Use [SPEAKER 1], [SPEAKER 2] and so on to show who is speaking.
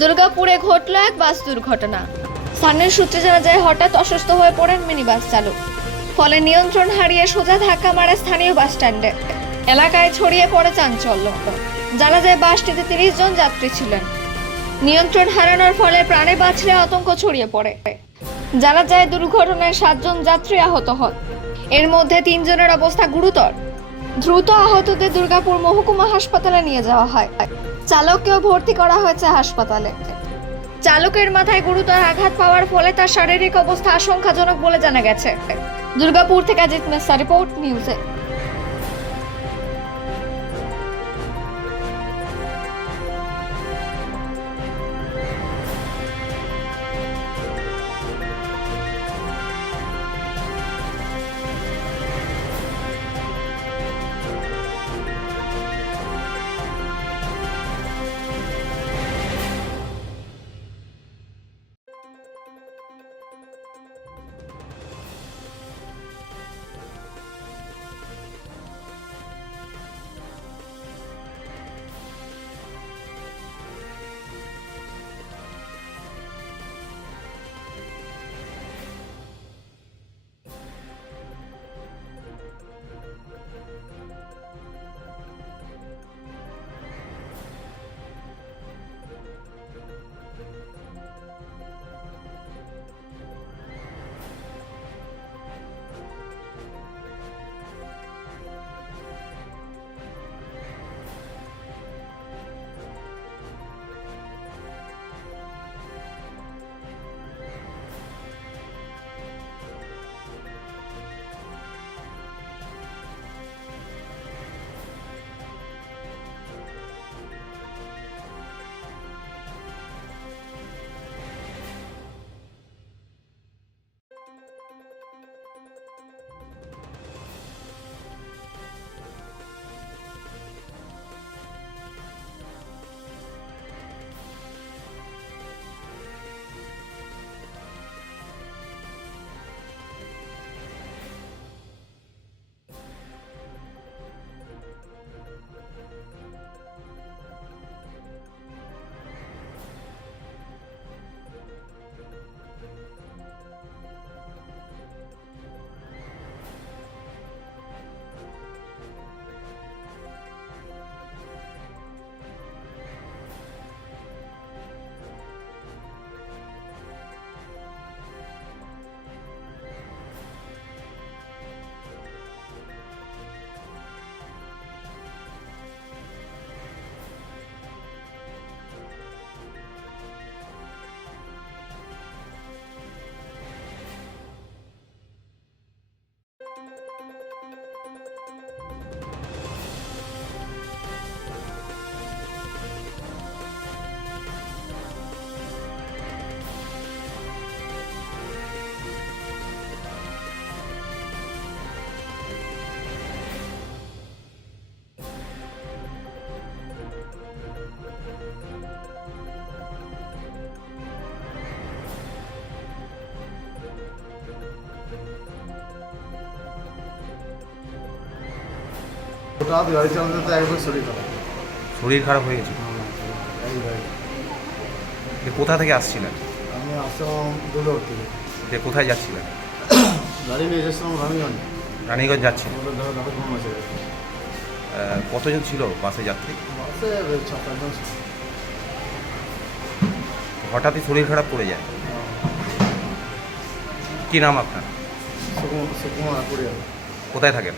[SPEAKER 1] দুর্গাপুরে ঘটল এক বাস দুর্ঘটনা। স্থানীয় সূত্রে জানা যায়, হঠাৎ অসুস্থ হয়ে পড়েন মিনি বাস চালক। ফলে নিয়ন্ত্রণ হারিয়ে সোজা ধাক্কা মারে স্থানীয় বাস স্ট্যান্ডে। এলাকায় ছড়িয়ে পড়ে চাঞ্চল্য। জানা যায়, বাসটিতে তিরিশ জন যাত্রী ছিলেন। নিয়ন্ত্রণ হারানোর ফলে প্রাণে বাঁচলে আতঙ্ক ছড়িয়ে পড়ে। জানা যায়, দুর্ঘটনায় সাতজন যাত্রী আহত হন। এর মধ্যে তিনজনের অবস্থা গুরুতর। দ্রুত আহতদের দুর্গাপুর মহকুমা হাসপাতালে নিয়ে যাওয়া হয়। চালককেও ভর্তি করা হয়েছে হাসপাতালে। চালকের মাথায় গুরুতর আঘাত পাওয়ার ফলে তার শারীরিক অবস্থা আশঙ্কাজনক বলে জানা গেছে। দুর্গাপুর থেকে অজিত মেসা রিপোর্ট, নিউজে।
[SPEAKER 2] হঠাৎ গাড়ি চালাতে তো একবার শরীর খারাপ।
[SPEAKER 3] শরীর খারাপ হয়ে গেছে? যে কোথা থেকে আসছিলেন?
[SPEAKER 2] আমি আসলাম দুর্গাপুর থেকে।
[SPEAKER 3] যে কোথায় যাচ্ছিলেন?
[SPEAKER 2] গাড়ি নিয়ে এসেছিলাম রানীগঞ্জ।
[SPEAKER 3] রানীগঞ্জ আহ, কতজন ছিল বাসে যাত্রী?
[SPEAKER 2] বাসে
[SPEAKER 3] হঠাৎই শরীর খারাপ পড়ে যায়? কি নাম আপনার? কোথায় থাকেন?